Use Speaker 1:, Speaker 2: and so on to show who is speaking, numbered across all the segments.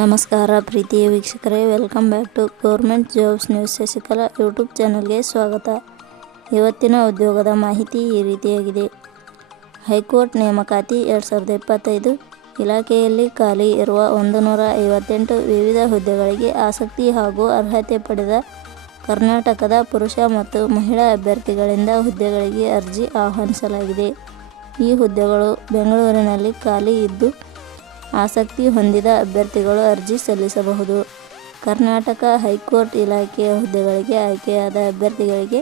Speaker 1: ನಮಸ್ಕಾರ ಪ್ರೀತಿಯ ವೀಕ್ಷಕರೇ welcome back to government jobs news Shashikala YouTube ಚಾನಲ್ಗೆ ಸ್ವಾಗತ. ಇವತ್ತಿನ ಉದ್ಯೋಗದ ಮಾಹಿತಿ ಈ ರೀತಿಯಾಗಿದೆ. ಹೈಕೋರ್ಟ್ ನೇಮಕಾತಿ ಎರಡು ಸಾವಿರದ ಇಪ್ಪತ್ತೈದು ಇಲಾಖೆಯಲ್ಲಿ ಖಾಲಿ ಇರುವ ಒಂದು ನೂರ ಐವತ್ತೆಂಟು ವಿವಿಧ ಹುದ್ದೆಗಳಿಗೆ ಆಸಕ್ತಿ ಹಾಗೂ ಅರ್ಹತೆ ಪಡೆದ ಕರ್ನಾಟಕದ ಪುರುಷ ಮತ್ತು ಮಹಿಳಾ ಅಭ್ಯರ್ಥಿಗಳಿಂದ ಹುದ್ದೆಗಳಿಗೆ ಅರ್ಜಿ ಆಹ್ವಾನಿಸಲಾಗಿದೆ. ಈ ಹುದ್ದೆಗಳು ಬೆಂಗಳೂರಿನಲ್ಲಿ ಖಾಲಿ ಇದ್ದು ಆಸಕ್ತಿ ಹೊಂದಿದ ಅಭ್ಯರ್ಥಿಗಳು ಅರ್ಜಿ ಸಲ್ಲಿಸಬಹುದು. ಕರ್ನಾಟಕ ಹೈಕೋರ್ಟ್ ಇಲಾಖೆಯ ಹುದ್ದೆಗಳಿಗೆ ಆಯ್ಕೆಯಾದ ಅಭ್ಯರ್ಥಿಗಳಿಗೆ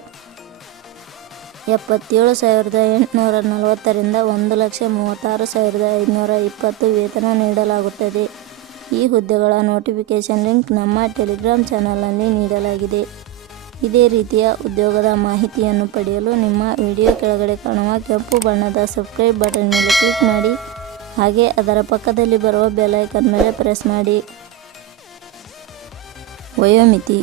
Speaker 1: ಎಪ್ಪತ್ತೇಳು ಸಾವಿರದ ಎಂಟುನೂರ ನಲವತ್ತರಿಂದ ಒಂದು ಲಕ್ಷ ಮೂವತ್ತಾರು ಸಾವಿರದ ಐದುನೂರ ಇಪ್ಪತ್ತು ವೇತನ ನೀಡಲಾಗುತ್ತದೆ. ಈ ಹುದ್ದೆಗಳ ನೋಟಿಫಿಕೇಷನ್ ಲಿಂಕ್ ನಮ್ಮ ಟೆಲಿಗ್ರಾಮ್ ಚಾನಲ್ನಲ್ಲಿ ನೀಡಲಾಗಿದೆ. ಇದೇ ರೀತಿಯ ಉದ್ಯೋಗದ ಮಾಹಿತಿಯನ್ನು ಪಡೆಯಲು ನಿಮ್ಮ ವಿಡಿಯೋ ಕೆಳಗಡೆ ಕಾಣುವ ಕೆಂಪು ಬಣ್ಣದ ಸಬ್ಸ್ಕ್ರೈಬ್ ಬಟನ್ ಮೇಲೆ ಕ್ಲಿಕ್ ಮಾಡಿ, ಹಾಗೆ ಅದರ ಪಕ್ಕದಲ್ಲಿ ಬರುವ ಬೆಲೈಕನ್ ಮೇಲೆ ಪ್ರೆಸ್ ಮಾಡಿ. ವಯೋಮಿತಿ.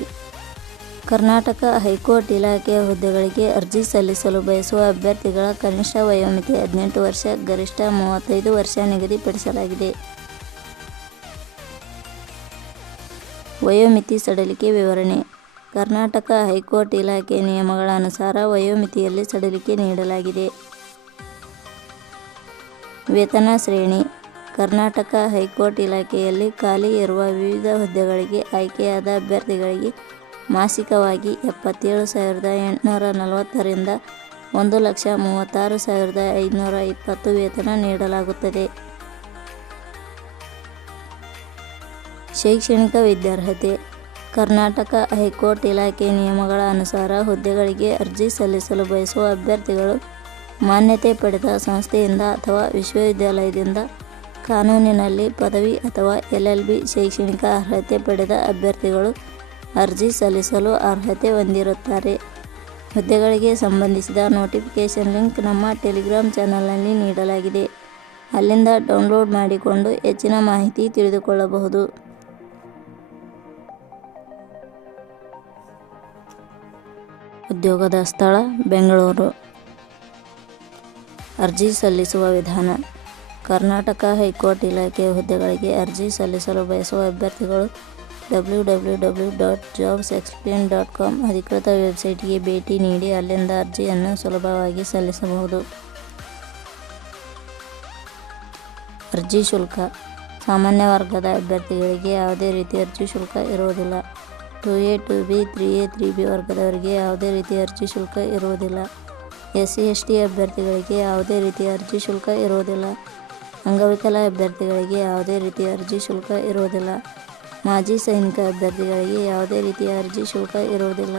Speaker 1: ಕರ್ನಾಟಕ ಹೈಕೋರ್ಟ್ ಇಲಾಖೆಯ ಹುದ್ದೆಗಳಿಗೆ ಅರ್ಜಿ ಸಲ್ಲಿಸಲು ಬಯಸುವ ಅಭ್ಯರ್ಥಿಗಳ ಕನಿಷ್ಠ ವಯೋಮಿತಿ ಹದಿನೆಂಟು ವರ್ಷ, ಗರಿಷ್ಠ ಮೂವತ್ತೈದು ವರ್ಷ ನಿಗದಿಪಡಿಸಲಾಗಿದೆ. ವಯೋಮಿತಿ ಸಡಲಿಕೆ ವಿವರಣೆ. ಕರ್ನಾಟಕ ಹೈಕೋರ್ಟ್ ಇಲಾಖೆ ನಿಯಮಗಳ ಅನುಸಾರ ವಯೋಮಿತಿಯಲ್ಲಿ ಸಡಿಲಿಕೆ ನೀಡಲಾಗಿದೆ. ವೇತನ ಶ್ರೇಣಿ. ಕರ್ನಾಟಕ ಹೈಕೋರ್ಟ್ ಇಲಾಖೆಯಲ್ಲಿ ಖಾಲಿ ಇರುವ ವಿವಿಧ ಹುದ್ದೆಗಳಿಗೆ ಆಯ್ಕೆಯಾದ ಅಭ್ಯರ್ಥಿಗಳಿಗೆ ಮಾಸಿಕವಾಗಿ ಎಪ್ಪತ್ತೇಳು ಸಾವಿರದ ಎಂಟುನೂರ ನಲವತ್ತರಿಂದ ಒಂದು ಲಕ್ಷ ಮೂವತ್ತಾರು ಸಾವಿರದ ಐದುನೂರ ಇಪ್ಪತ್ತು ವೇತನ ನೀಡಲಾಗುತ್ತದೆ. ಶೈಕ್ಷಣಿಕ ವಿದ್ಯಾರ್ಹತೆ. ಕರ್ನಾಟಕ ಹೈಕೋರ್ಟ್ ಇಲಾಖೆ ನಿಯಮಗಳ ಅನುಸಾರ ಹುದ್ದೆಗಳಿಗೆ ಅರ್ಜಿ ಸಲ್ಲಿಸಲು ಬಯಸುವ ಅಭ್ಯರ್ಥಿಗಳು ಮಾನ್ಯತೆ ಪಡೆದ ಸಂಸ್ಥೆಯಿಂದ ಅಥವಾ ವಿಶ್ವವಿದ್ಯಾಲಯದಿಂದ ಕಾನೂನಿನಲ್ಲಿ ಪದವಿ ಅಥವಾ ಎಲ್ ಎಲ್ ಬಿ ಶೈಕ್ಷಣಿಕ ಅರ್ಹತೆ ಪಡೆದ ಅಭ್ಯರ್ಥಿಗಳು ಅರ್ಜಿ ಸಲ್ಲಿಸಲು ಅರ್ಹತೆ ಹೊಂದಿರುತ್ತಾರೆ. ಹುದ್ದೆಗಳಿಗೆ ಸಂಬಂಧಿಸಿದ ನೋಟಿಫಿಕೇಷನ್ ಲಿಂಕ್ ನಮ್ಮ ಟೆಲಿಗ್ರಾಮ್ ಚಾನಲ್ನಲ್ಲಿ ನೀಡಲಾಗಿದೆ. ಅಲ್ಲಿಂದ ಡೌನ್ಲೋಡ್ ಮಾಡಿಕೊಂಡು ಹೆಚ್ಚಿನ ಮಾಹಿತಿ ತಿಳಿದುಕೊಳ್ಳಬಹುದು. ಉದ್ಯೋಗದ ಸ್ಥಳ ಬೆಂಗಳೂರು. ಅರ್ಜಿ ಸಲ್ಲಿಸುವ ವಿಧಾನ. ಕರ್ನಾಟಕ ಹೈಕೋರ್ಟ್ ಇಲಾಖೆಯ ಹುದ್ದೆಗಳಿಗೆ ಅರ್ಜಿ ಸಲ್ಲಿಸಲು ಬಯಸುವ ಅಭ್ಯರ್ಥಿಗಳು W W W dot jobs explain dot com ಅಧಿಕೃತ ವೆಬ್ಸೈಟ್ಗೆ ಭೇಟಿ ನೀಡಿ ಅಲ್ಲಿಂದ ಅರ್ಜಿಯನ್ನು ಸುಲಭವಾಗಿ ಸಲ್ಲಿಸಬಹುದು. ಅರ್ಜಿ ಶುಲ್ಕ. ಸಾಮಾನ್ಯ ವರ್ಗದ ಅಭ್ಯರ್ಥಿಗಳಿಗೆ ಯಾವುದೇ ರೀತಿ ಅರ್ಜಿ ಶುಲ್ಕ ಇರುವುದಿಲ್ಲ. Two A two B, three A, three B ವರ್ಗದವರಿಗೆ ಯಾವುದೇ ರೀತಿ ಅರ್ಜಿ ಶುಲ್ಕ ಇರುವುದಿಲ್ಲ. ಎಸ್ ಸಿ ಎಸ್ ಟಿ ಅಭ್ಯರ್ಥಿಗಳಿಗೆ ಯಾವುದೇ ರೀತಿಯ ಅರ್ಜಿ ಶುಲ್ಕ ಇರುವುದಿಲ್ಲ. ಅಂಗವಿಕಲ ಅಭ್ಯರ್ಥಿಗಳಿಗೆ ಯಾವುದೇ ರೀತಿಯ ಅರ್ಜಿ ಶುಲ್ಕ ಇರುವುದಿಲ್ಲ. ಮಾಜಿ ಸೈನಿಕ ಅಭ್ಯರ್ಥಿಗಳಿಗೆ ಯಾವುದೇ ರೀತಿಯ ಅರ್ಜಿ ಶುಲ್ಕ ಇರುವುದಿಲ್ಲ.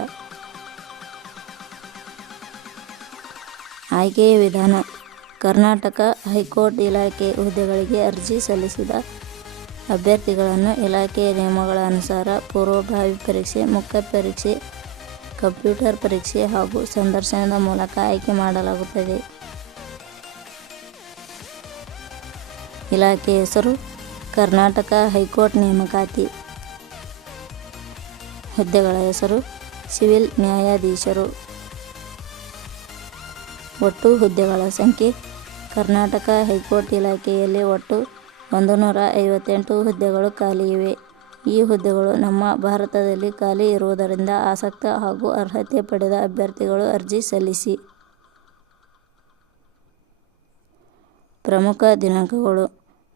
Speaker 1: ಆಯ್ಕೆಯ ವಿಧಾನ. ಕರ್ನಾಟಕ ಹೈಕೋರ್ಟ್ ಇಲಾಖೆ ಹುದ್ದೆಗಳಿಗೆ ಅರ್ಜಿ ಸಲ್ಲಿಸಿದ ಅಭ್ಯರ್ಥಿಗಳನ್ನು ಇಲಾಖೆಯ ನಿಯಮಗಳ ಅನುಸಾರ ಪೂರ್ವಭಾವಿ ಪರೀಕ್ಷೆ, ಮುಖ್ಯ ಪರೀಕ್ಷೆ, ಕಂಪ್ಯೂಟರ್ ಪರೀಕ್ಷೆ ಹಾಗೂ ಸಂದರ್ಶನದ ಮೂಲಕ ಆಯ್ಕೆ ಮಾಡಲಾಗುತ್ತದೆ. ಇಲಾಖೆ ಹೆಸರು ಕರ್ನಾಟಕ ಹೈಕೋರ್ಟ್ ನೇಮಕಾತಿ. ಹುದ್ದೆಗಳ ಹೆಸರು ಸಿವಿಲ್ ನ್ಯಾಯಾಧೀಶರು. ಒಟ್ಟು ಹುದ್ದೆಗಳ ಸಂಖ್ಯೆ ಕರ್ನಾಟಕ ಹೈಕೋರ್ಟ್ ಇಲಾಖೆಯಲ್ಲಿ ಒಟ್ಟು ಒಂದು ನೂರ ಐವತ್ತೆಂಟು ಹುದ್ದೆಗಳು ಖಾಲಿ ಇವೆ. ಈ ಹುದ್ದೆಗಳು ನಮ್ಮ ಭಾರತದಲ್ಲಿ ಖಾಲಿ ಇರುವುದರಿಂದ ಆಸಕ್ತ ಹಾಗೂ ಅರ್ಹತೆ ಪಡೆದ ಅಭ್ಯರ್ಥಿಗಳು ಅರ್ಜಿ ಸಲ್ಲಿಸಿ. ಪ್ರಮುಖ ದಿನಾಂಕಗಳು.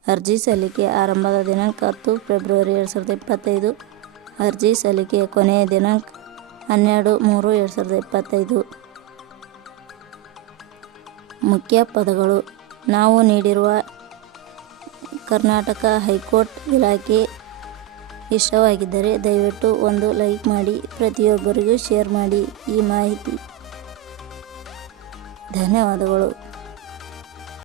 Speaker 1: ಅರ್ಜಿ ಸಲ್ಲಿಕೆ ಆರಂಭದ ದಿನಾಂಕ ಹತ್ತು ಫೆಬ್ರವರಿ ಎರಡು ಸಾವಿರದ ಇಪ್ಪತ್ತೈದು. ಅರ್ಜಿ ಸಲ್ಲಿಕೆಯ ಕೊನೆಯ ದಿನಾಂಕ ಹನ್ನೆರಡು ಮೂರು ಎರಡು ಸಾವಿರದ ಇಪ್ಪತ್ತೈದು. ಮುಖ್ಯ ಪದಗಳು. ನಾವು ನೀಡಿರುವ ಕರ್ನಾಟಕ ಹೈಕೋರ್ಟ್ ಇಲಾಖೆ ಇಷ್ಟವಾಗಿದ್ದರೆ ದಯವಿಟ್ಟು ಒಂದು ಲೈಕ್ ಮಾಡಿ ಪ್ರತಿಯೊಬ್ಬರಿಗೂ ಶೇರ್ ಮಾಡಿ ಈ ಮಾಹಿತಿ. ಧನ್ಯವಾದಗಳು.